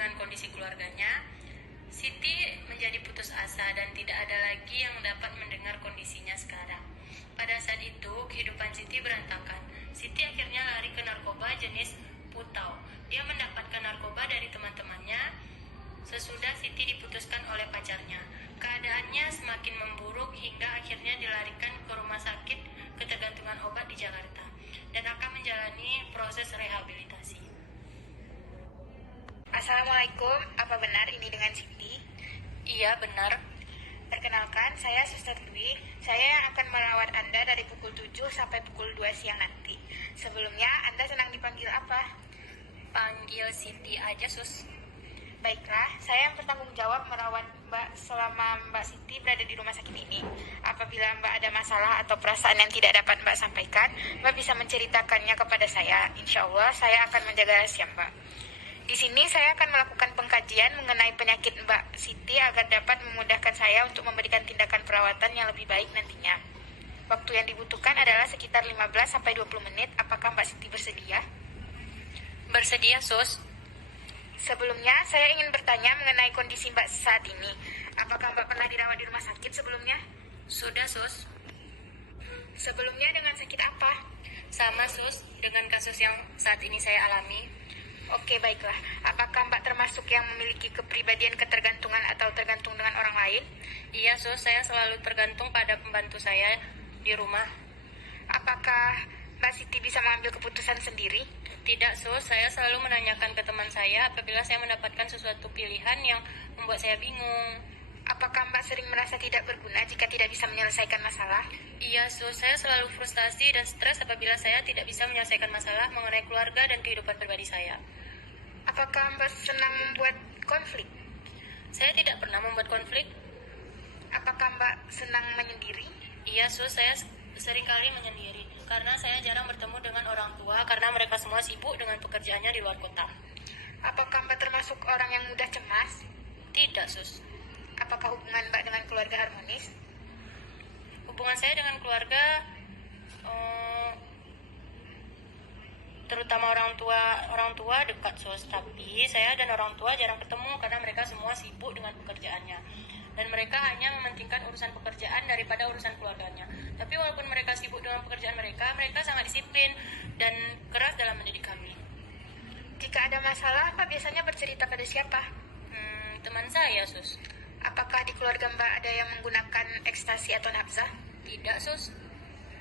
dengan kondisi keluarganya, Siti menjadi putus asa dan tidak ada lagi yang dapat mendengar kondisinya sekarang. Pada saat itu, kehidupan Siti berantakan. Siti akhirnya lari ke narkoba jenis putau. Dia mendapatkan narkoba dari teman-temannya sesudah Siti diputuskan oleh pacarnya. Keadaannya semakin memburuk hingga akhirnya dilarikan ke rumah sakit ketergantungan obat di Jakarta dan akan menjalani proses rehabilitasi. Assalamualaikum, apa benar ini dengan Siti? Iya, benar. Perkenalkan, saya Suster Dwi. Saya yang akan merawat Anda dari pukul 7 sampai pukul 2 siang nanti. Sebelumnya, Anda senang dipanggil apa? Panggil Siti aja, Sus. Baiklah, saya yang bertanggung jawab merawat Mbak selama Mbak Siti berada di rumah sakit ini. Apabila Mbak ada masalah atau perasaan yang tidak dapat Mbak sampaikan, Mbak bisa menceritakannya kepada saya. Insya Allah, saya akan menjaga rahasia Mbak. Di sini saya akan melakukan pengkajian mengenai penyakit Mbak Siti agar dapat memudahkan saya untuk memberikan tindakan perawatan yang lebih baik nantinya. Waktu yang dibutuhkan adalah sekitar 15-20 menit. Apakah Mbak Siti bersedia? Bersedia, Sus. Sebelumnya, saya ingin bertanya mengenai kondisi Mbak saat ini. Apakah Mbak pernah dirawat di rumah sakit sebelumnya? Sudah, Sus. Sebelumnya dengan sakit apa? Sama, Sus, dengan kasus yang saat ini saya alami. Oke, baiklah. Apakah Mbak termasuk yang memiliki kepribadian ketergantungan atau tergantung dengan orang lain? Iya, Sus, saya selalu tergantung pada pembantu saya di rumah. Apakah Mbak Siti bisa mengambil keputusan sendiri? Tidak, Sus, saya selalu menanyakan ke teman saya apabila saya mendapatkan sesuatu pilihan yang membuat saya bingung. Apakah Mbak sering merasa tidak berguna jika tidak bisa menyelesaikan masalah? Iya, Sus, saya selalu frustasi dan stres apabila saya tidak bisa menyelesaikan masalah mengenai keluarga dan kehidupan pribadi saya. Apakah Mbak senang membuat konflik? Saya tidak pernah membuat konflik. Apakah Mbak senang menyendiri? Iya, Sus, saya seringkali menyendiri karena saya jarang bertemu dengan orang tua karena mereka semua sibuk dengan pekerjaannya di luar kota. Apakah Mbak termasuk orang yang mudah cemas? Tidak, Sus. Apakah hubungan Mbak dengan keluarga harmonis? Hubungan saya dengan keluarga, terutama orang tua dekat, Sus. Tapi saya dan orang tua jarang ketemu karena mereka semua sibuk dengan pekerjaannya. Dan mereka hanya mementingkan urusan pekerjaan daripada urusan keluarganya. Tapi walaupun mereka sibuk dengan pekerjaan mereka sangat disiplin dan keras dalam mendidik kami. Jika ada masalah, Mbak biasanya bercerita pada siapa? Teman saya, Sus. Apakah di keluarga Mbak ada yang menggunakan ekstasi atau nafsa? Tidak, Sus.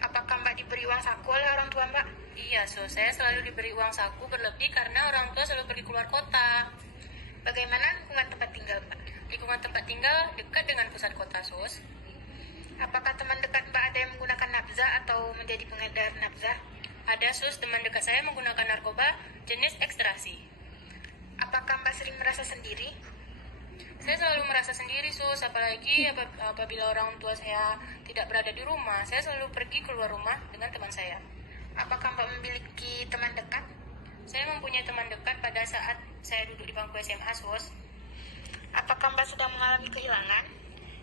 Apakah Mbak diberi uang saku oleh orang tua Mbak? Iya, Sus. Saya selalu diberi uang saku berlebih karena orang tua selalu pergi keluar kota. Bagaimana lingkungan tempat tinggal Mbak? Lingkungan tempat tinggal dekat dengan pusat kota, Sus. Apakah teman dekat Mbak ada yang menggunakan nafza atau menjadi pengedar nafza? Ada, Sus. Teman dekat saya menggunakan narkoba jenis ekstasi. Apakah Mbak sering merasa sendiri? Saya selalu merasa sendiri, Sus. Apalagi apabila orang tua saya tidak berada di rumah. Saya selalu pergi keluar rumah dengan teman saya. Apakah Mbak memiliki teman dekat? Saya mempunyai teman dekat pada saat saya duduk di bangku SMA, Sus. Apakah Mbak sedang mengalami kehilangan?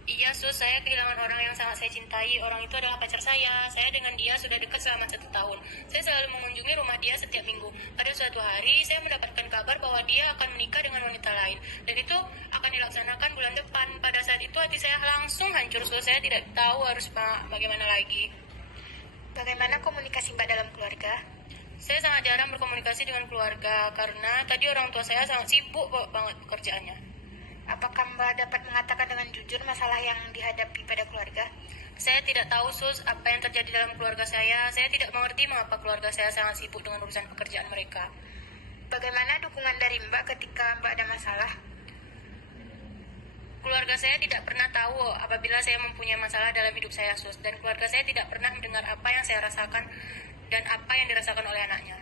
Iya, Sus, saya kehilangan orang yang sangat saya cintai. Orang itu adalah pacar saya. Saya dengan dia sudah dekat selama 1 tahun. Saya selalu mengunjungi rumah dia setiap minggu. Pada suatu hari, saya mendapatkan kabar bahwa dia akan menikah dengan wanita lain. Dan itu akan dilaksanakan bulan depan. Pada saat itu hati saya langsung hancur, Sus. Saya tidak tahu harus bagaimana lagi. Bagaimana komunikasi Mbak dalam keluarga? Saya sangat jarang berkomunikasi dengan keluarga karena tadi orang tua saya sangat sibuk banget pekerjaannya. Apakah Mbak dapat mengatakan dengan jujur masalah yang dihadapi pada keluarga? Saya tidak tahu, Sus, apa yang terjadi dalam keluarga saya. Saya tidak mengerti mengapa keluarga saya sangat sibuk dengan urusan pekerjaan mereka. Bagaimana dukungan dari Mbak ketika Mbak ada masalah? Keluarga saya tidak pernah tahu apabila saya mempunyai masalah dalam hidup saya, Sus. Dan keluarga saya tidak pernah mendengar apa yang saya rasakan dan apa yang dirasakan oleh anaknya.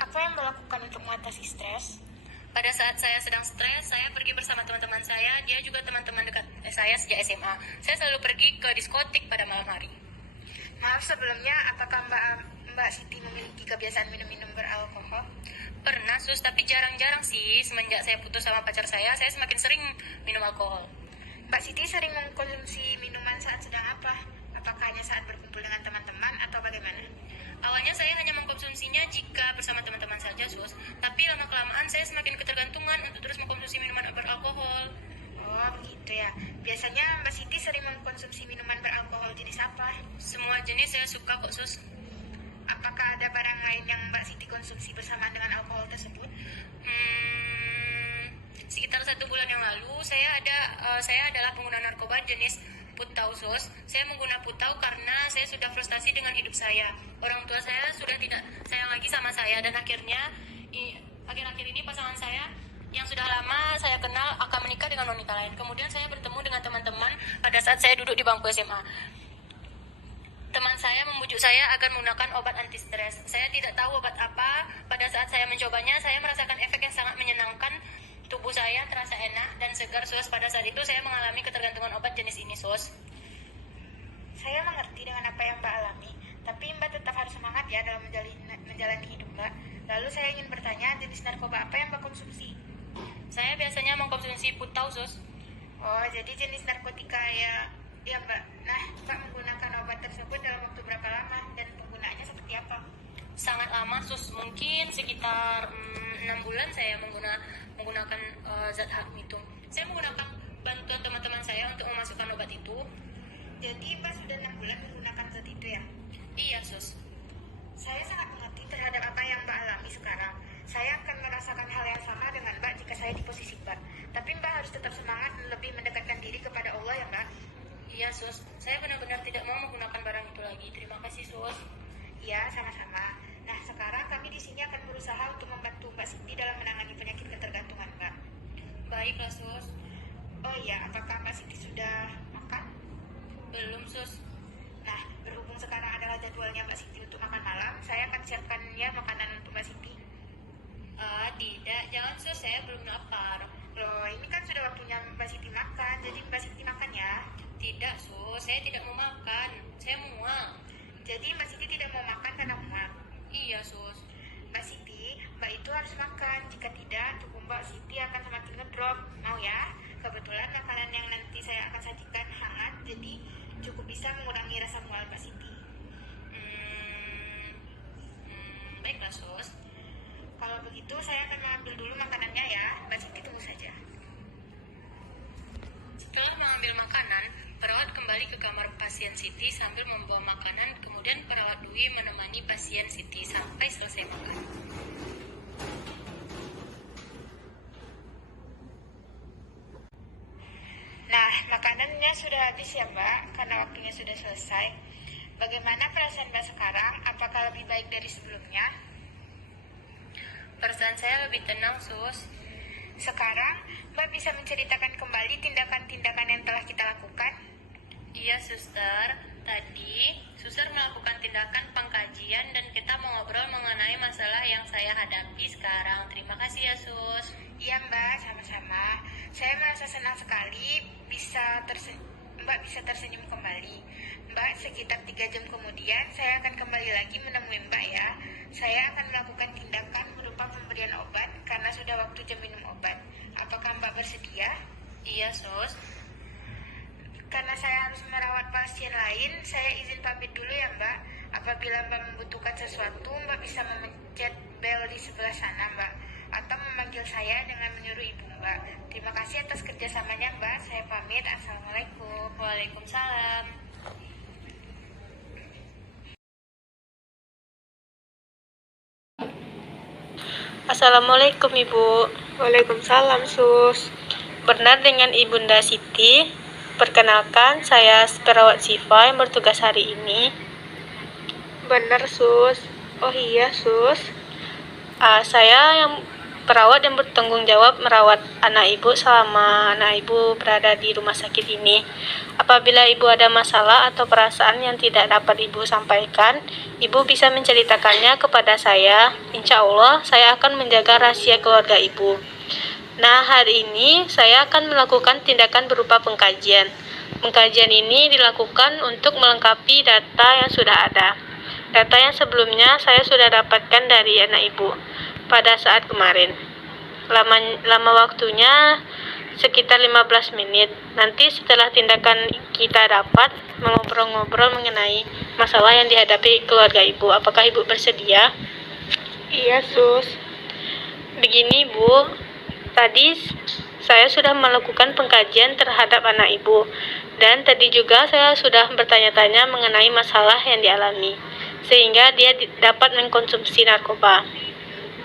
Apa yang Mbak lakukan untuk mengatasi stres? Pada saat saya sedang stres, saya pergi bersama teman-teman saya. Dia juga teman-teman dekat saya sejak SMA. Saya selalu pergi ke diskotik pada malam hari. Maaf sebelumnya, apakah Mbak Siti memiliki kebiasaan minum-minum beralkohol? Pernah, Sus, tapi jarang-jarang sih. Semenjak saya putus sama pacar saya semakin sering minum alkohol. Mbak Siti sering mengkonsumsi minuman saat sedang apa? Apakah hanya saat berkumpul dengan teman-teman atau bagaimana? Awalnya saya hanya mengkonsumsinya jika bersama teman-teman saja, Sus. Tapi lama-kelamaan saya semakin ketergantungan untuk terus mengkonsumsi minuman beralkohol. Oh, begitu ya. Biasanya Mbak Siti sering mengkonsumsi minuman beralkohol jenis apa? Semua jenis saya suka kok, Sus. Apakah ada barang lain yang Mbak Siti konsumsi bersamaan dengan alkohol tersebut? Sekitar 1 bulan yang lalu, saya adalah pengguna narkoba jenis putau, Sus. Saya menggunakan putau karena saya sudah frustasi dengan hidup saya. Orang tua saya sudah tidak sayang lagi sama saya, dan akhir-akhir ini pasangan saya yang sudah lama saya kenal akan menikah dengan wanita lain. Kemudian saya bertemu dengan teman-teman pada saat saya duduk di bangku SMA. Teman saya membujuk saya agar menggunakan obat anti stres. Saya tidak tahu obat apa. Pada saat saya mencobanya, saya merasakan efek yang sangat menyenangkan. Tubuh saya terasa enak dan segar, Sus. Pada saat itu saya mengalami ketergantungan obat jenis ini, Sus. Saya mengerti dengan apa yang Mbak alami, tapi Mbak tetap harus semangat ya dalam menjalani hidup Mbak. Lalu saya ingin bertanya, jenis narkoba apa yang Mbak konsumsi? Saya biasanya mengkonsumsi putau, Sus. Oh, jadi jenis narkotika ya Mbak. Nah, Mbak menggunakan obat tersebut dalam waktu berapa lama dan penggunaannya seperti apa? Sangat lama, Sus. Mungkin sekitar 6 bulan saya menggunakan zat HAM itu. Saya menggunakan bantuan teman-teman saya untuk memasukkan obat itu. Jadi Mbak sudah 6 bulan menggunakan zat itu ya? Iya, Sus. Saya sangat mengerti terhadap apa yang Mbak alami sekarang. Saya akan merasakan hal yang sama dengan Mbak jika saya di posisi Mbak. Tapi Mbak harus tetap semangat dan lebih mendekatkan diri kepada Allah ya Mbak. Iya, Sus. Saya benar-benar tidak mau menggunakan barang itu lagi. Terima kasih, Sus. Iya, sama-sama. Nah, sekarang kami di sini akan berusaha untuk membantu Mbak Siti dalam menangani penyakit ketergantungan Mbak. Baiklah, Sus. Oh iya, apakah Mbak Siti sudah makan? Belum, Sus. Nah, berhubung sekarang adalah jadwalnya Mbak Siti untuk makan malam, saya akan siapkan ya makanan untuk Mbak Siti. Tidak. Jangan, Sus. Saya belum lapar. Loh, ini kan sudah waktunya Mbak Siti makan, jadi Mbak Siti makan ya. Tidak, Sus. Saya tidak mau makan. Saya mual. Jadi Mbak Siti tidak mau makan karena mual. Iya, Sus. Mbak Siti, Mbak itu harus makan. Jika tidak, tubuh Mbak Siti akan semakin ngedrop. Mau ya? Kebetulan makanan yang nanti saya akan sajikan hangat, jadi cukup bisa mengurangi rasa mual Mbak Siti. Baiklah, Sus. Kalau begitu, saya akan mengambil dulu makanannya ya. Mbak Siti tunggu saja. Setelah mengambil makanan, perawat kembali ke kamar pasien Siti sambil membawa makanan. Kemudian perawat Dwi menemani pasien Siti sampai selesai makan. Nah, makanannya sudah habis ya Mbak, karena waktunya sudah selesai. Bagaimana perasaan Mbak sekarang? Apakah lebih baik dari sebelumnya? Perasaan saya lebih tenang, Sus. Sekarang, Mbak bisa menceritakan kembali tindakan-tindakan yang telah kita lakukan? Iya, Suster. Tadi, Suster melakukan tindakan pengkajian dan kita mengobrol mengenai masalah yang saya hadapi sekarang. Terima kasih ya, Sus. Iya Mbak, sama-sama. Saya merasa senang sekali Mbak bisa tersenyum kembali. Mbak, sekitar 3 jam kemudian saya akan kembali lagi menemui Mbak ya. Saya akan melakukan tindakan berupa pemberian obat karena sudah waktu jam minum obat. Apakah Mbak bersedia? Iya, Sus. Karena saya harus merawat pasien lain, saya izin pamit dulu ya Mbak. Apabila Mbak membutuhkan sesuatu, Mbak bisa memencet bel di sebelah sana Mbak. Atau memanggil saya dengan menyuruh ibu Mbak. Terima kasih atas kerjasamanya Mbak. Saya pamit. Assalamualaikum. Waalaikumsalam. Assalamualaikum Ibu. Waalaikumsalam Sus. Benar dengan Ibunda Siti. Perkenalkan, saya perawat Siva yang bertugas hari ini. Benar Sus. Oh iya Sus. Saya yang perawat yang bertanggung jawab merawat anak Ibu selama anak Ibu berada di rumah sakit ini. Apabila Ibu ada masalah atau perasaan yang tidak dapat Ibu sampaikan, Ibu bisa menceritakannya kepada saya. Insya Allah, saya akan menjaga rahasia keluarga Ibu. Nah, hari ini saya akan melakukan tindakan berupa pengkajian. Pengkajian ini dilakukan untuk melengkapi data yang sudah ada. Data yang sebelumnya saya sudah dapatkan dari anak Ibu pada saat kemarin. Lama waktunya sekitar 15 menit. Nanti setelah tindakan kita dapat mengobrol-ngobrol mengenai masalah yang dihadapi keluarga ibu. Apakah ibu bersedia? Iya, Sus. Begini Bu, tadi saya sudah melakukan pengkajian terhadap anak ibu, dan tadi juga saya sudah bertanya-tanya mengenai masalah yang dialami, sehingga dia dapat mengkonsumsi narkoba.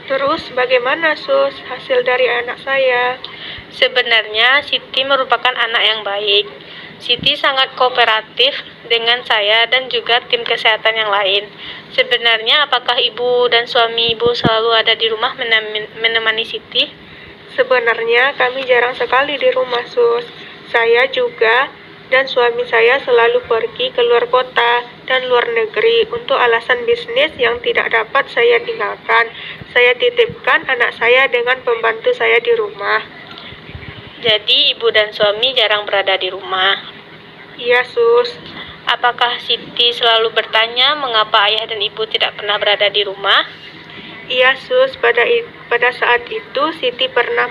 Terus bagaimana, Sus, hasil dari anak saya? Sebenarnya Siti merupakan anak yang baik. Siti sangat kooperatif dengan saya dan juga tim kesehatan yang lain. Sebenarnya apakah ibu dan suami ibu selalu ada di rumah menemani Siti? Sebenarnya kami jarang sekali di rumah, Sus. Saya juga dan suami saya selalu pergi ke luar kota dan luar negeri untuk alasan bisnis yang tidak dapat saya tinggalkan. Saya titipkan anak saya dengan pembantu saya di rumah. Jadi ibu dan suami jarang berada di rumah. Iya, Sus. Apakah Siti selalu bertanya mengapa ayah dan ibu tidak pernah berada di rumah? Iya, Sus. Pada saat itu Siti pernah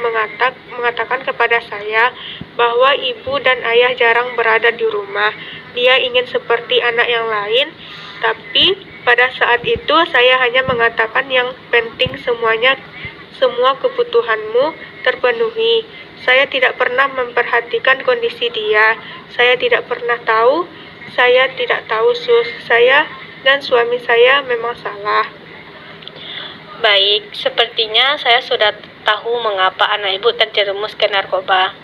mengatakan kepada saya bahwa ibu dan ayah jarang berada di rumah. Dia ingin seperti anak yang lain, tapi pada saat itu saya hanya mengatakan yang penting semua kebutuhanmu terpenuhi. Saya tidak pernah memperhatikan kondisi dia. Saya tidak tahu, Sus. Saya dan suami saya memang salah. Baik, sepertinya saya sudah tahu mengapa anak ibu terjerumus ke narkoba.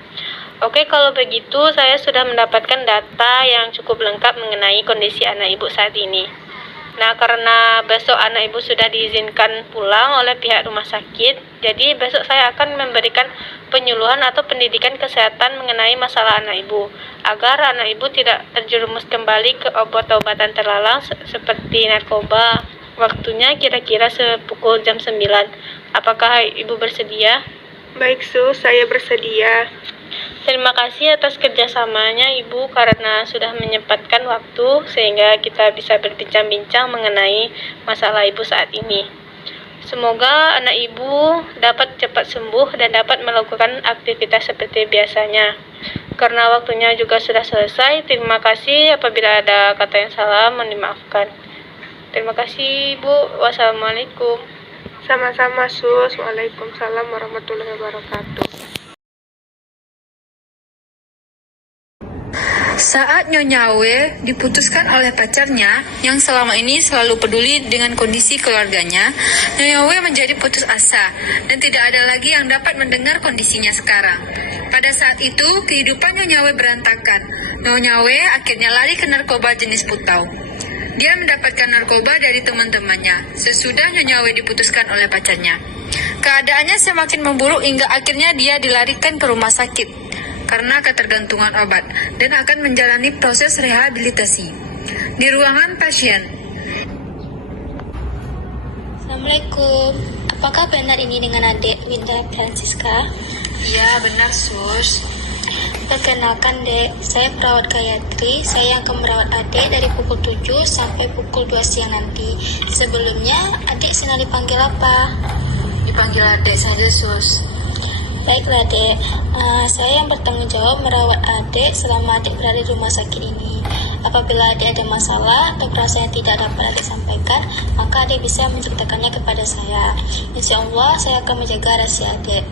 Oke, kalau begitu saya sudah mendapatkan data yang cukup lengkap mengenai kondisi anak ibu saat ini. Nah, karena besok anak ibu sudah diizinkan pulang oleh pihak rumah sakit, jadi besok saya akan memberikan penyuluhan atau pendidikan kesehatan mengenai masalah anak ibu, agar anak ibu tidak terjerumus kembali ke obat-obatan terlarang seperti narkoba. Waktunya kira-kira sepukul jam 9. Apakah ibu bersedia? Baik, Sus, saya bersedia. Terima kasih atas kerjasamanya ibu karena sudah menyempatkan waktu sehingga kita bisa berbincang-bincang mengenai masalah ibu saat ini. Semoga anak ibu dapat cepat sembuh dan dapat melakukan aktivitas seperti biasanya. Karena waktunya juga sudah selesai, terima kasih. Apabila ada kata yang salah, mohon dimaafkan. Terima kasih ibu. Wassalamualaikum. Sama-sama, Sus. Waalaikumsalam warahmatullahi wabarakatuh. Saat Nyonya W diputuskan oleh pacarnya yang selama ini selalu peduli dengan kondisi keluarganya, Nyonya W menjadi putus asa dan tidak ada lagi yang dapat mendengar kondisinya sekarang. Pada saat itu, kehidupan Nyonya W berantakan. Nyonya W akhirnya lari ke narkoba jenis putau. Dia mendapatkan narkoba dari teman-temannya sesudah Nyonya W diputuskan oleh pacarnya. Keadaannya semakin memburuk hingga akhirnya dia dilarikan ke rumah sakit karena ketergantungan obat dan akan menjalani proses rehabilitasi. Di ruangan pasien. Assalamualaikum. Apakah benar ini dengan adik Winda Francisca? Iya, benar, Sus. Perkenalkan, Dek. Saya perawat Gayatri. Saya akan merawat adik dari pukul 7 sampai pukul 2 siang nanti. Sebelumnya, adik senang dipanggil apa? Dipanggil adik saja, Sus. Baiklah, Dek. Saya yang bertanggung jawab merawat adik selama adik berada di rumah sakit ini. Apabila adik ada masalah atau perasaan yang tidak dapat adik sampaikan, maka adik bisa menceritakannya kepada saya. Insya Allah, saya akan menjaga rahasia adik.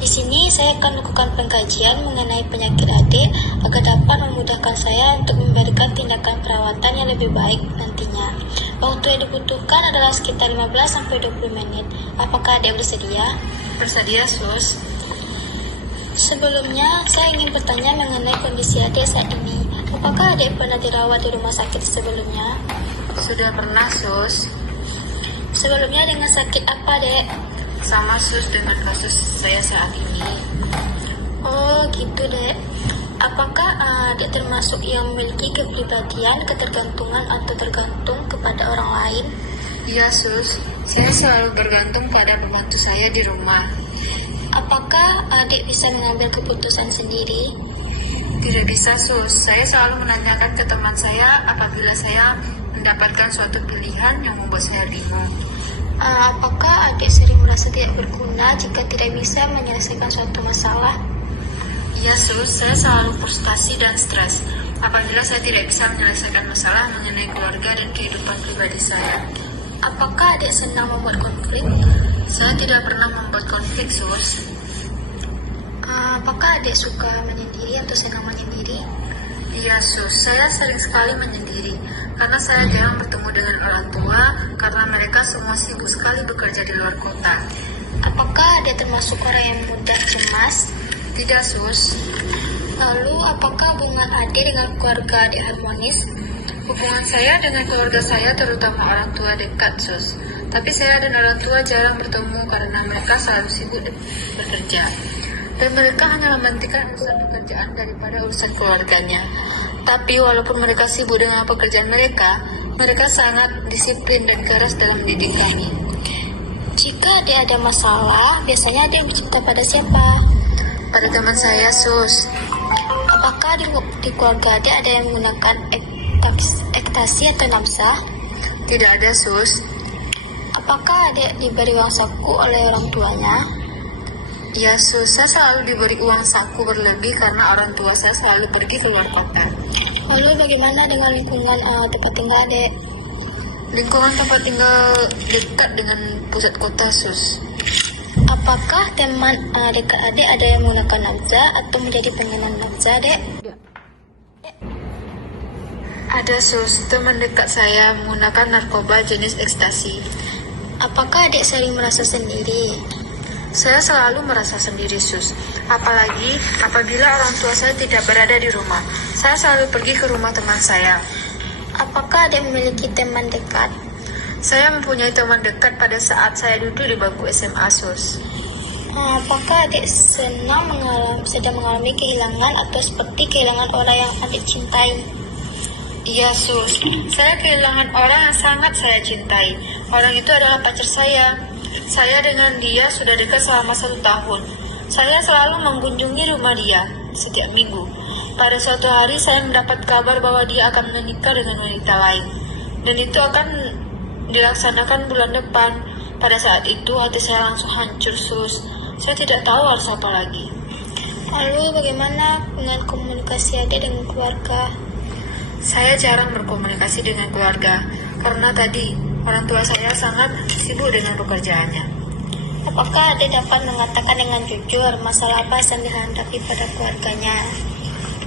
Di sini, saya akan lakukan pengkajian mengenai penyakit adik agar dapat memudahkan saya untuk memberikan tindakan perawatan yang lebih baik nantinya. Waktu yang dibutuhkan adalah sekitar 15-20 menit. Apakah adik bersedia? Bersedia, Sus. Sebelumnya, saya ingin bertanya mengenai kondisi adik saat ini. Apakah adik pernah dirawat di rumah sakit sebelumnya? Sudah pernah, Sus. Sebelumnya dengan sakit apa, Dek? Sama, Sus, dengan kasus saya saat ini. Oh, gitu, Dek. Apakah adik termasuk yang memiliki kepribadian, ketergantungan atau tergantung kepada orang lain? Iya, Sus. Saya selalu bergantung pada pembantu saya di rumah. Apakah adik bisa mengambil keputusan sendiri? Tidak bisa, Sus. Saya selalu menanyakan ke teman saya apabila saya mendapatkan suatu pilihan yang membuat saya bingung. Apakah adik sering merasa tidak berguna jika tidak bisa menyelesaikan suatu masalah? Iya, Sus. Saya selalu frustasi dan stres. apabila saya tidak bisa menyelesaikan masalah mengenai keluarga dan kehidupan pribadi saya. Apakah adik senang membuat konflik? Saya tidak pernah membuat konflik, Sus. Apakah adik suka menyendiri atau senang menyendiri? Iya, Sus. Saya sering sekali menyendiri karena saya jarang bertemu dengan orang tua karena mereka semua sibuk sekali bekerja di luar kota. Apakah adik termasuk orang yang mudah cemas? Tidak, Sus. Lalu, apakah hubungan adik dengan keluarga adik harmonis? Hubungan saya dengan keluarga saya terutama orang tua dekat, Sus. Tapi saya dan orang tua jarang bertemu karena mereka selalu sibuk bekerja. Dan mereka hanya mementingkan urusan pekerjaan daripada urusan keluarganya. Tapi walaupun mereka sibuk dengan pekerjaan mereka, mereka sangat disiplin dan keras dalam mendidik kami. Jika adik ada masalah, biasanya adik bercerita pada siapa? Pada teman saya, Sus. Apakah di keluarga adik ada yang menggunakan ekstasi atau nafsa? Tidak ada, Sus. Apakah adik diberi uang saku oleh orang tuanya? Ya, Sus, saya selalu diberi uang saku berlebih karena orang tua saya selalu pergi ke luar kota. Lalu bagaimana dengan lingkungan tempat tinggal adik? Lingkungan tempat tinggal dekat dengan pusat kota, Sus. Apakah teman dekat adik ada yang menggunakan nafsa atau menjadi pengenal nafsa, adik? Ada, Sus. Teman dekat saya menggunakan narkoba jenis ekstasi. Apakah adik sering merasa sendiri? Saya selalu merasa sendiri, Sus. Apalagi apabila orang tua saya tidak berada di rumah. Saya selalu pergi ke rumah teman saya. Apakah adik memiliki teman dekat? Saya mempunyai teman dekat pada saat saya duduk di bangku SMA, Sus. Apakah adik sedang mengalami kehilangan atau seperti kehilangan orang yang adik cintai? Iya, Sus. Saya kehilangan orang yang sangat saya cintai. Orang itu adalah pacar saya. Saya dengan dia sudah dekat selama 1 tahun. Saya selalu mengunjungi rumah dia setiap minggu. Pada suatu hari saya mendapat kabar bahwa dia akan menikah dengan wanita lain. Dan itu akan dilaksanakan bulan depan. Pada saat itu hati saya langsung hancur, Sus. Saya tidak tahu harus apa lagi. Lalu bagaimana dengan komunikasi adik dengan keluarga? Saya jarang berkomunikasi dengan keluarga karena tadi orang tua saya sangat sibuk dengan pekerjaannya. Apakah adik dapat mengatakan dengan jujur masalah apa yang dihadapi pada keluarganya?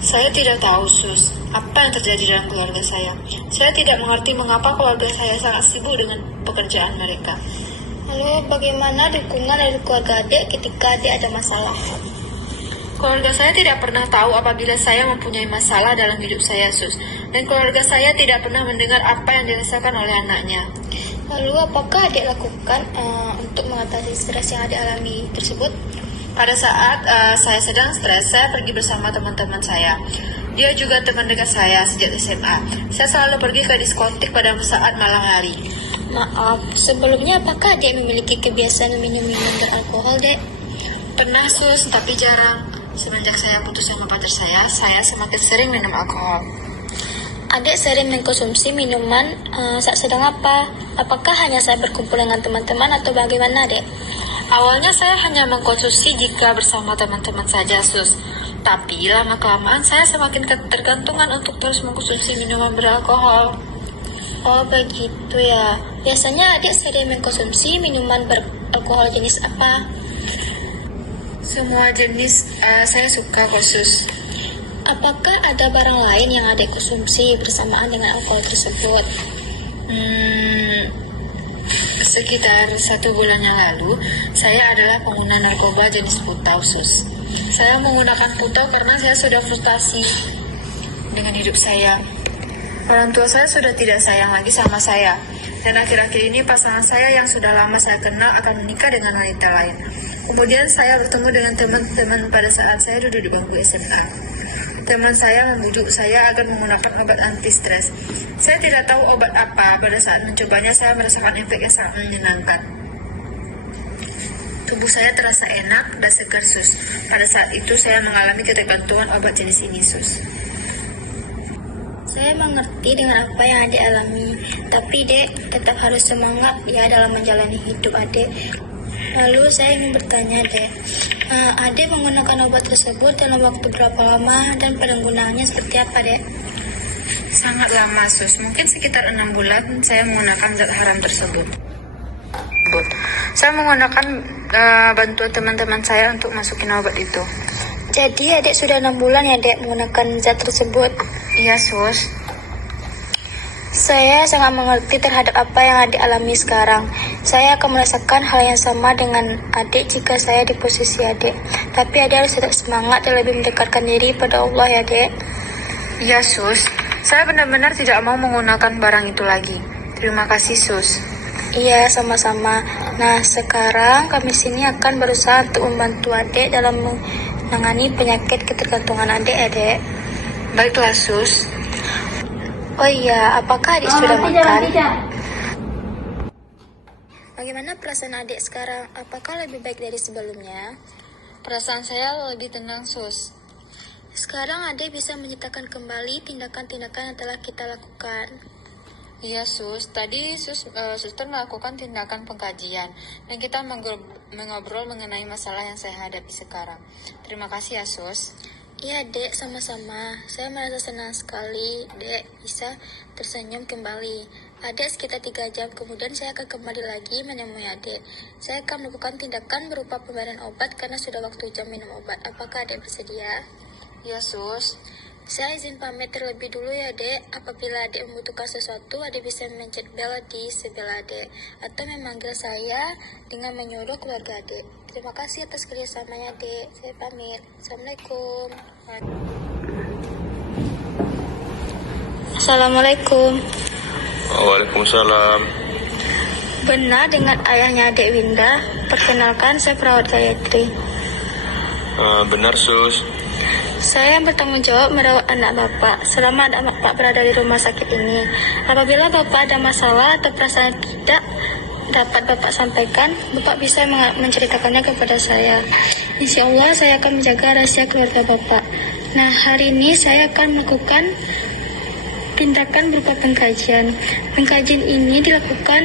Saya tidak tahu, Sus, apa yang terjadi dalam keluarga saya. Saya tidak mengerti mengapa keluarga saya sangat sibuk dengan pekerjaan mereka. Lalu bagaimana dukungan dari keluarga adik ketika adik ada masalah? Keluarga saya tidak pernah tahu apabila saya mempunyai masalah dalam hidup saya, Sus. Dan keluarga saya tidak pernah mendengar apa yang dirasakan oleh anaknya. Lalu apakah adik lakukan untuk mengatasi stres yang adik alami tersebut? Pada saat saya sedang stres, saya pergi bersama teman-teman saya. Dia juga teman dekat saya sejak SMA. Saya selalu pergi ke diskotik pada saat malam hari. Maaf, sebelumnya apakah adik memiliki kebiasaan minum-minum beralkohol, Dek? Pernah, Sus, tapi jarang. Semenjak saya putus sama pacar saya semakin sering minum alkohol. Adik sering mengkonsumsi minuman saat sedang apa? Apakah hanya saya berkumpul dengan teman-teman atau bagaimana, Dek? Awalnya saya hanya mengkonsumsi jika bersama teman-teman saja, Sus. Tapi lama-kelamaan saya semakin ketergantungan untuk terus mengkonsumsi minuman beralkohol. Oh begitu ya. Biasanya adik sering mengkonsumsi minuman beralkohol jenis apa? Semua jenis saya suka, Sus. Apakah ada barang lain yang adik konsumsi bersamaan dengan alkohol tersebut? Sekitar 1 bulan yang lalu, saya adalah pengguna narkoba jenis putau, Sus. Saya menggunakan putau karena saya sudah frustasi dengan hidup saya. Orang tua saya sudah tidak sayang lagi sama saya. Dan akhir-akhir ini pasangan saya yang sudah lama saya kenal akan menikah dengan wanita lain. Kemudian saya bertemu dengan teman-teman pada saat saya duduk di bangku SMA. Teman saya membujuk saya agar menggunakan obat anti-stres. Saya tidak tahu obat apa. Pada saat mencobanya, saya merasakan efek yang sangat menyenangkan. Tubuh saya terasa enak dan segar, Sus. Pada saat itu, saya mengalami ketergantungan obat jenis ini, Sus. Saya mengerti dengan apa yang adik alami. Tapi, Dek, tetap harus semangat ya dalam menjalani hidup adik. Lalu saya ingin bertanya, Dek, adik menggunakan obat tersebut dalam waktu berapa lama dan penggunaannya seperti apa, Dek? sangat lama, Sus. Mungkin sekitar 6 bulan saya menggunakan zat haram tersebut. Saya menggunakan bantuan teman-teman saya untuk masukin obat itu. Jadi adik sudah 6 bulan ya dek menggunakan zat tersebut. Iya, Sus. Saya sangat mengerti terhadap apa yang adik alami sekarang. Saya akan merasakan hal yang sama dengan adik jika saya di posisi adik. Tapi adik harus tetap semangat dan lebih mendekatkan diri pada Allah ya dek. Iya, Sus. Saya benar-benar tidak mau menggunakan barang itu lagi. Terima kasih, Sus. Iya, sama-sama. Nah, sekarang kami sini akan berusaha untuk membantu adik dalam menangani penyakit ketergantungan adik ya dek. Baiklah, Sus. Oh iya, apakah adik sudah makan? Bagaimana perasaan adik sekarang? Apakah lebih baik dari sebelumnya? Perasaan saya lebih tenang, Sus. Sekarang adik bisa menceritakan kembali tindakan-tindakan yang telah kita lakukan. Iya, Sus. Tadi suster melakukan tindakan pengkajian dan kita mengobrol mengenai masalah yang saya hadapi sekarang. Terima kasih ya, Sus. Iya dek, sama-sama. Saya merasa senang sekali dek bisa tersenyum kembali. Adik sekitar 3 jam kemudian saya akan kembali lagi menemui adik. Saya akan melakukan tindakan berupa pemberian obat karena sudah waktu jam minum obat. Apakah adik bersedia? Iya, Sus. Saya izin pamit terlebih dulu ya dek. Apabila adik membutuhkan sesuatu, adik bisa mencet bel di sebelah adik atau memanggil saya dengan menyuruh keluarga adik. Terima kasih atas kerjasamanya dek. Saya pamit. Assalamualaikum. Assalamualaikum. Waalaikumsalam. Benar dengan ayahnya adik Winda. Perkenalkan, saya perawat Gayatri. Benar, Sus. Saya bertanggung jawab merawat anak Bapak selama anak Bapak berada di rumah sakit ini. Apabila Bapak ada masalah atau perasaan tidak dapat Bapak sampaikan, Bapak bisa menceritakannya kepada saya. Insya Allah saya akan menjaga rahasia keluarga Bapak. Nah, hari ini saya akan melakukan tindakan berupa pengkajian. Pengkajian ini dilakukan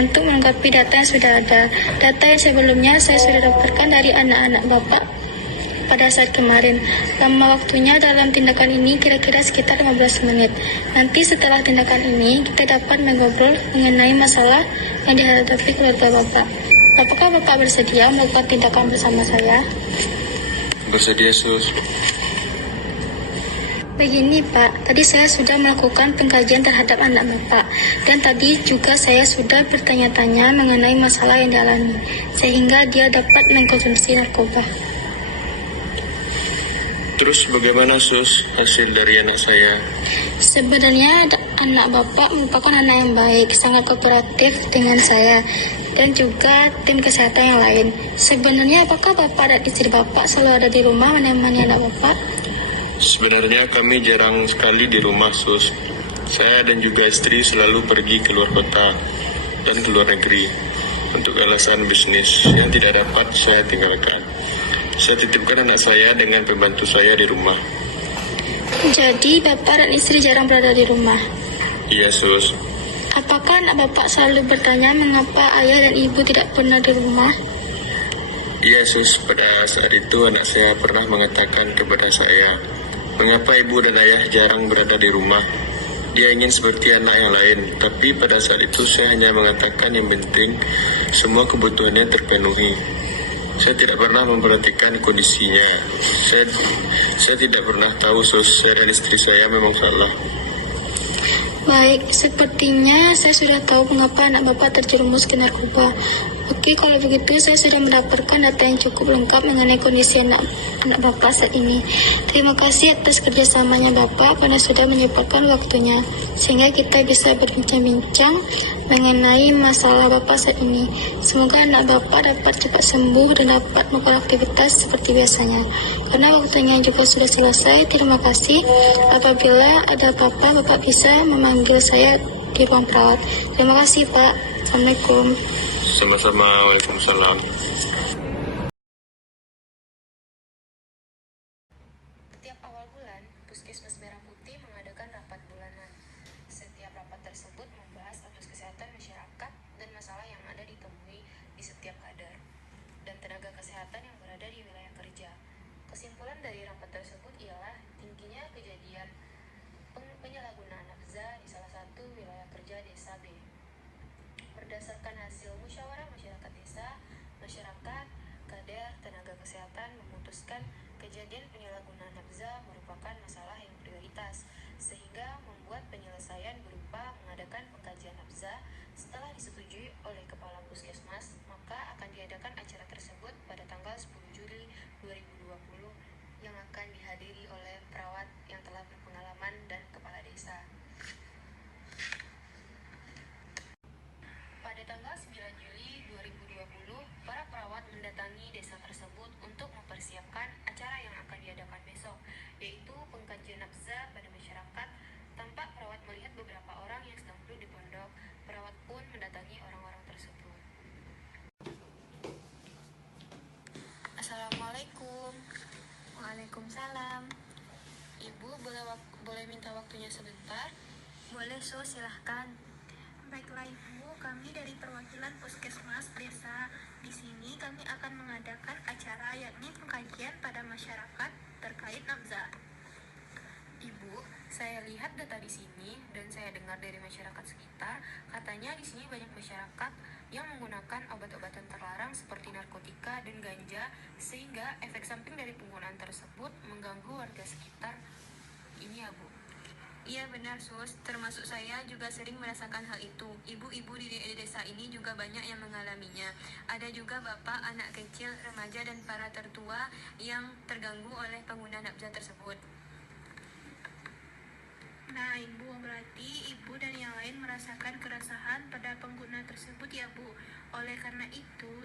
untuk melengkapi data yang sudah ada. Data yang sebelumnya saya sudah dapatkan dari anak-anak Bapak pada saat kemarin. Lama waktunya dalam tindakan ini kira-kira sekitar 15 menit. Nanti setelah tindakan ini kita dapat mengobrol mengenai masalah yang dihadapi keluarga Bapak. Apakah Bapak bersedia melakukan tindakan bersama saya? Bersedia, Sus. Begini Pak, tadi saya sudah melakukan pengkajian terhadap anak Bapak. Dan tadi juga saya sudah bertanya-tanya mengenai masalah yang dialami, sehingga dia dapat mengkonsumsi narkoba. Terus bagaimana, Sus, hasil dari anak saya? Sebenarnya anak Bapak merupakan anak yang baik, sangat kooperatif dengan saya dan juga tim kesehatan yang lain. Sebenarnya apakah Bapak dan istri Bapak selalu ada di rumah menemani anak Bapak? Sebenarnya kami jarang sekali di rumah, Sus. Saya dan juga istri selalu pergi ke luar kota dan ke luar negeri untuk alasan bisnis yang tidak dapat saya tinggalkan. Saya titipkan anak saya dengan pembantu saya di rumah. Jadi Bapak dan istri jarang berada di rumah. Iya, Sus. Apakah anak Bapak selalu bertanya mengapa ayah dan ibu tidak pernah di rumah? Iya, Sus. Pada saat itu anak saya pernah mengatakan kepada saya, mengapa ibu dan ayah jarang berada di rumah? Dia ingin seperti anak yang lain, tapi pada saat itu saya hanya mengatakan yang penting semua kebutuhannya terpenuhi. Saya tidak pernah memperhatikan kondisinya. Saya tidak pernah tahu, Sus, saya dan istri saya memang salah. Baik, sepertinya saya sudah tahu mengapa anak Bapak terjerumus ke narkoba. Oke, kalau begitu saya sudah mendapatkan data yang cukup lengkap mengenai kondisi anak Bapak saat ini. Terima kasih atas kerjasamanya Bapak karena sudah menyempatkan waktunya, sehingga kita bisa berbincang-bincang mengenai masalah Bapak saat ini. Semoga anak Bapak dapat cepat sembuh dan dapat melakukan aktivitas seperti biasanya. Karena waktunya juga sudah selesai, terima kasih. Apabila ada apa-apa, Bapak bisa memanggil saya di ruang perawat. Terima kasih Pak. Assalamualaikum. Sama-sama. Waalaikumsalam. Setiap awal bulan, Puskesmas Merah Putih mengadakan rapat bulanan. Setiap rapat tersebut membahas status kesehatan masyarakat dan masalah yang ada ditemui di setiap kader dan tenaga kesehatan yang berada di wilayah kerja. Kesimpulan dari rapat tersebut ialah tingginya kejadian penyalahgunaan berdasarkan hasil musyawarah masyarakat desa, masyarakat, kader, tenaga kesehatan memutuskan kejadian penyalahgunaan nafza merupakan masalah yang prioritas, sehingga membuat penyelesaian berupa mengadakan pengkajian nafza. Setelah disetujui oleh Kepala Puskesmas, maka akan diadakan acara tersebut pada tanggal 10 Juli 2020 yang akan dihadiri oleh perawat yang telah berpengalaman dan kepala desa. Pada tanggal 9 Juli 2020, para perawat mendatangi desa tersebut untuk mempersiapkan acara yang akan diadakan besok, yaitu pengkajian nafza pada masyarakat. Tampak perawat melihat beberapa orang yang sedang duduk di pondok. Perawat pun mendatangi orang-orang tersebut. Assalamualaikum. Waalaikumsalam. Ibu, boleh minta waktunya sebentar? Boleh, silahkan. Baiklah Ibu, kami dari perwakilan Puskesmas Desa di sini kami akan mengadakan acara yakni pengkajian pada masyarakat terkait nafza. Ibu, saya lihat data di sini dan saya dengar dari masyarakat sekitar, katanya di sini banyak masyarakat yang menggunakan obat-obatan terlarang seperti narkotika dan ganja, sehingga efek samping dari penggunaan tersebut mengganggu warga sekitar. Ini ya, Bu. Iya benar Sus, termasuk saya juga sering merasakan hal itu. Ibu-ibu di desa ini juga banyak yang mengalaminya. Ada juga bapak, anak kecil, remaja, dan para tertua yang terganggu oleh penggunaan nafza tersebut. Nah Ibu, berarti Ibu dan yang lain merasakan keresahan pada pengguna tersebut ya Bu. Oleh karena itu,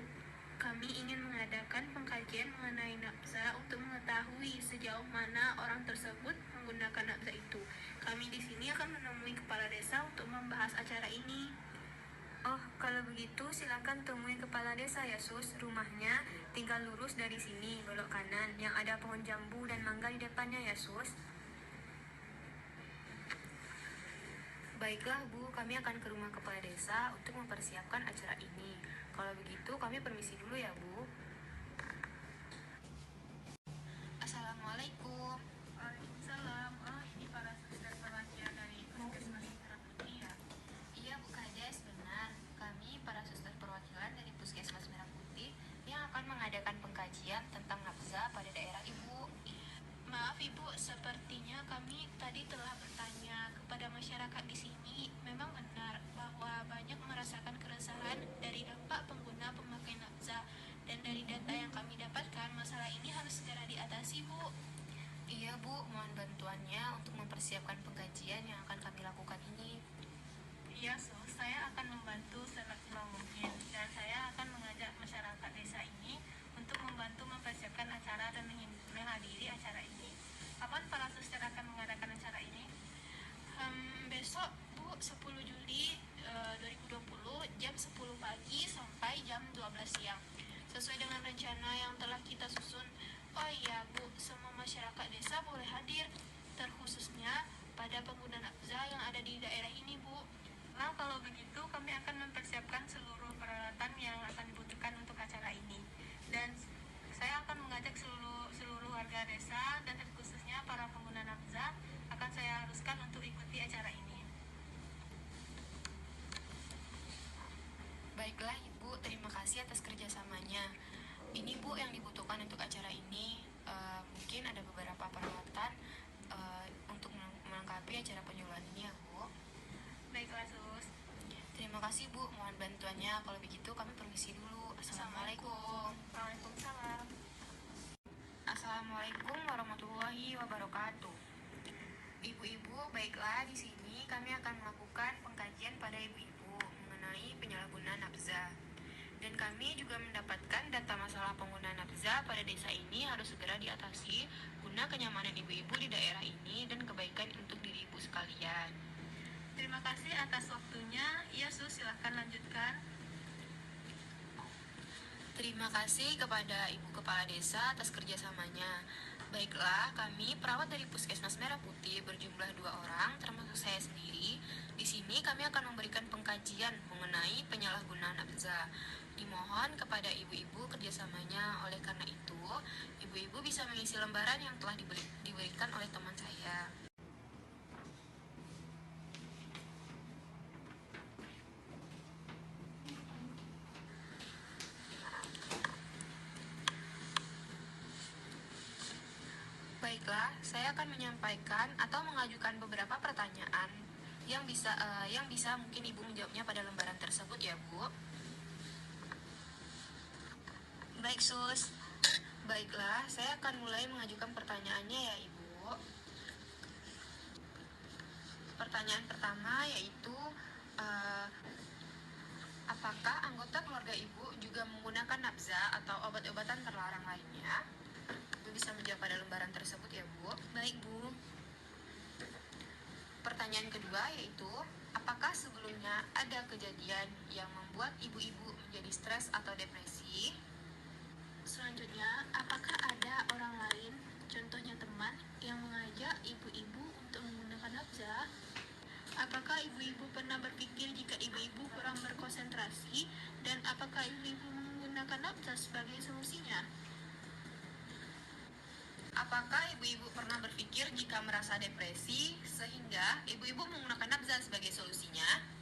kami ingin mengadakan pengkajian mengenai nafza untuk mengetahui sejauh mana orang tersebut menggunakan nafza itu. Kami di sini akan menemui kepala desa untuk membahas acara ini. Oh, kalau begitu silakan temui kepala desa ya Sus. Rumahnya tinggal lurus dari sini, belok kanan, yang ada pohon jambu dan mangga di depannya ya Sus. Baiklah Bu, kami akan ke rumah kepala desa untuk mempersiapkan acara ini. Kalau begitu kami permisi dulu ya Bu. Assalamualaikum. Waalaikumsalam. Oh, ini para suster perwakilan dari Puskesmas Merah Putih ya? Iya Bu Kades, benar. Kami para suster perwakilan dari Puskesmas Merah Putih yang akan mengadakan pengkajian tentang nafza pada daerah Ibu. Maaf Ibu, sepertinya kami tadi telah bertanya kepada masyarakat di sini. Memang benar bahwa banyak merasakan keresahan dari dampak pengguna pemakai nafza. Dan dari data yang kami dapatkan, masalah ini harus segera diatasi Bu. Iya Bu, mohon bantuannya untuk mempersiapkan pengkajian yang akan kami lakukan ini. Iya Sus, saya akan membantu semaksimal mungkin. Dan saya akan mengajak masyarakat desa ini untuk membantu mempersiapkan acara dan menghadiri acara ini. Kapan para suster akan mengadakan acara ini? Besok Bu, 10 Juli 2020 jam 10 pagi sampai jam 12 siang. Sesuai dengan rencana yang telah kita susun. Oh iya Bu, semua masyarakat desa boleh hadir, terkhususnya pada pengguna nafza yang ada di daerah ini Bu. Nah, kalau begitu kami akan mempersiapkan seluruh peralatan yang akan dibutuhkan untuk acara ini. Dan saya akan mengajak seluruh warga desa dan khususnya para pengguna nafza akan saya haruskan untuk ikuti acara ini. Baiklah Ibu, terima kasih atas kerjasamanya. Ini Bu yang dibutuhkan untuk acara ini. Mungkin ada beberapa peralatan untuk melengkapi acara penyuluhan ini ya Bu. Baiklah Sus. Terima kasih Bu, mohon bantuannya. Kalau begitu kami permisi dulu. Assalamualaikum. Waalaikumsalam. Assalamualaikum warahmatullahi wabarakatuh. Ibu-ibu, baiklah di sini kami akan melakukan pengkajian pada ibu-ibu mengenai penyalahgunaan nafza. Dan kami juga mendapatkan data masalah penggunaan nafza pada desa ini harus segera diatasi guna kenyamanan ibu-ibu di daerah ini dan kebaikan untuk diri ibu sekalian. Terima kasih atas waktunya. Iya Sus, silahkan lanjutkan. Terima kasih kepada Ibu Kepala Desa atas kerjasamanya. Baiklah, kami perawat dari Puskesmas Merah Putih berjumlah 2 orang, termasuk saya sendiri. Di sini kami akan memberikan pengkajian mengenai penyalahgunaan nafza. Dimohon kepada ibu-ibu kerjasamanya. Oleh karena itu, ibu-ibu bisa mengisi lembaran yang telah diberikan oleh teman saya. Baiklah, saya akan menyampaikan atau mengajukan beberapa pertanyaan yang bisa mungkin Ibu menjawabnya pada lembaran tersebut ya, Bu. Baik, Sus. Baiklah, saya akan mulai mengajukan pertanyaannya ya, Ibu. Pertanyaan pertama yaitu apakah anggota keluarga Ibu juga menggunakan nafza atau obat-obatan terlarang lainnya? Ibu bisa menjawab pada lembaran tersebut ya, Bu. Baik, Bu. Pertanyaan kedua yaitu, apakah sebelumnya ada kejadian yang membuat ibu-ibu menjadi stres atau depresi? Selanjutnya, apakah ada orang lain, contohnya teman, yang mengajak ibu-ibu untuk menggunakan nafza? Apakah ibu-ibu pernah berpikir jika ibu-ibu kurang berkonsentrasi, dan apakah ibu-ibu menggunakan nafza sebagai solusinya? Apakah ibu-ibu pernah berpikir jika merasa depresi, sehingga ibu-ibu menggunakan nafza sebagai solusinya?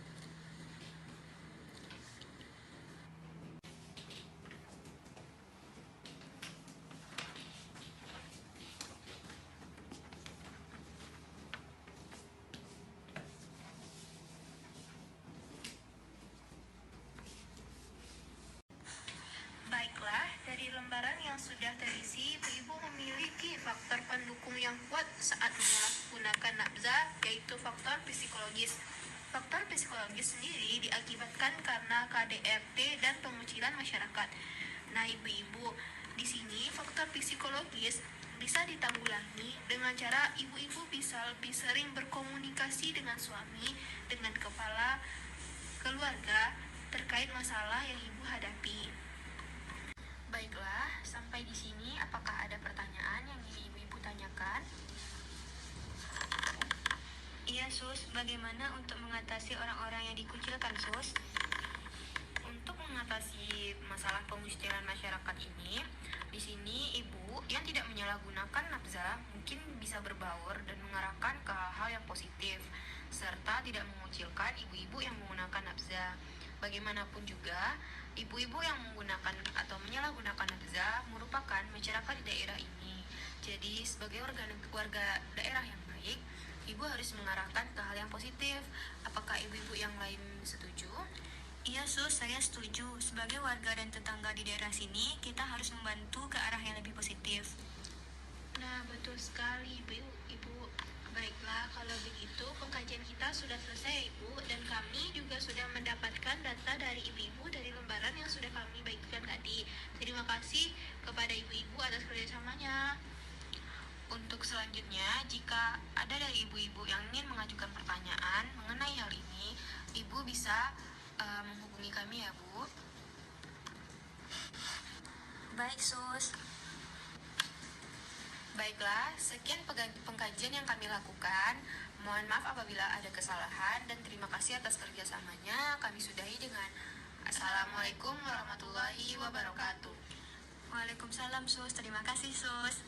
Baiklah, dari lembaran yang sudah terisi, ibu-ibu memiliki faktor pendukung yang kuat saat menyalahgunakan nafza, yaitu faktor psikologis. Faktor psikologis sendiri diakibatkan karena KDRT dan pengucilan masyarakat. Nah, ibu-ibu, di sini faktor psikologis bisa ditanggulangi dengan cara ibu-ibu bisa lebih sering berkomunikasi dengan suami, dengan kepala keluarga terkait masalah yang ibu hadapi. Baiklah, sampai di sini apakah ada pertanyaan yang ingin ibu-ibu tanyakan? Iya, Sus. Bagaimana untuk mengatasi orang-orang yang dikucilkan, Sus? Untuk mengatasi masalah pengucilan masyarakat ini, di sini ibu yang tidak menyalahgunakan nafza mungkin bisa berbaur dan mengarahkan ke hal-hal yang positif, serta tidak mengucilkan ibu-ibu yang menggunakan nafza. Bagaimanapun juga, ibu-ibu yang menggunakan atau menyalahgunakan nafza merupakan masyarakat di daerah ini. Jadi, sebagai warga daerah yang baik, ibu harus mengarahkan ke hal yang positif. Apakah ibu-ibu yang lain setuju? Iya, Sus. Saya setuju. Sebagai warga dan tetangga di daerah sini, kita harus membantu ke arah yang lebih positif. Nah, betul sekali, Ibu. Baiklah, kalau begitu pengkajian kita sudah selesai, Ibu, dan kami juga sudah mendapatkan data dari ibu-ibu dari lembaran yang sudah kami bagikan tadi. Terima kasih kepada ibu-ibu atas kerjasamanya. Untuk selanjutnya, jika ada dari ibu-ibu yang ingin mengajukan pertanyaan mengenai hal ini, ibu bisa menghubungi kami ya, Bu. Baik, Sus. Baiklah, sekian pengkajian yang kami lakukan. Mohon maaf apabila ada kesalahan dan terima kasih atas kerjasamanya. Kami sudahi dengan Assalamualaikum warahmatullahi wabarakatuh. Waalaikumsalam, Sus. Terima kasih, Sus.